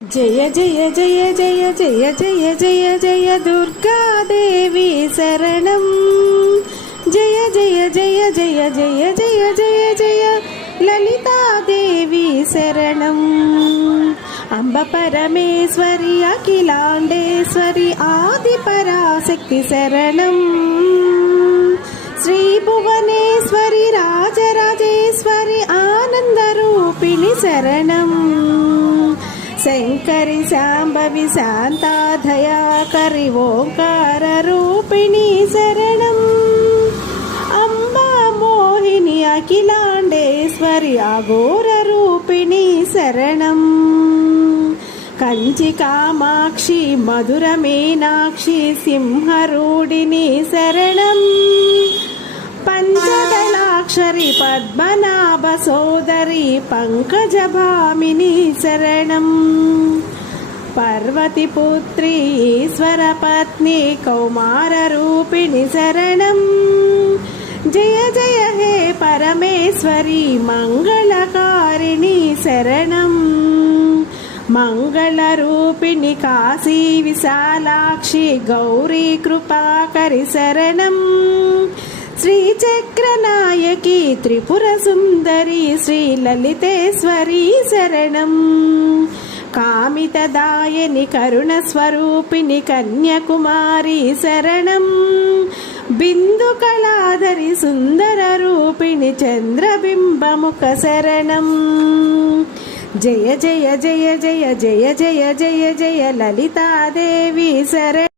जय जय जय जय जय जय जय जय दुर्गा देवी शरणं जय जय जय जय जय जय जय जय ललिता देवी शरणं अंब परमेश्वरी अखिलांडेश्वरी आदि पराशक्ति शरणं श्री भुवनेश्वरी राजराजेश्वरी आनंद रूपिणी शरणं शंकरी शांभवी शांता दयाकरी ओंकार रूपिणी शरणं अंबा मोहिनी अखिलांडेश्वरी अघोर रूपिणी शरणं कंची कामाक्षी मधुर मीनाक्षी सिंहरूढिनी शरणं पंचदलाक्षरी पद्मनाभ सोदरी पंकजभामिनी शरणं पार्वती पुत्री ईश्वर पत्नी कौमार रूपिणी शरणं जय जय हे परमेश्वरी मंगलकारिणी शरणं मंगल रूपिणी काशी विशालाक्षी गौरी कृपाकरी शरणं श्री चक्रनायकी त्रिपुर सुंदरी श्री ललितेश्वरी शरणं कामितदायिनी करुण स्वरूपिणी कन्याकुमारी शरणं बिंदु कलाधरी सुंदर रूपिणी चंद्रबिंबमुख शरणं जय जय जय जय जय जय जय जय ललिता देवी शरणं।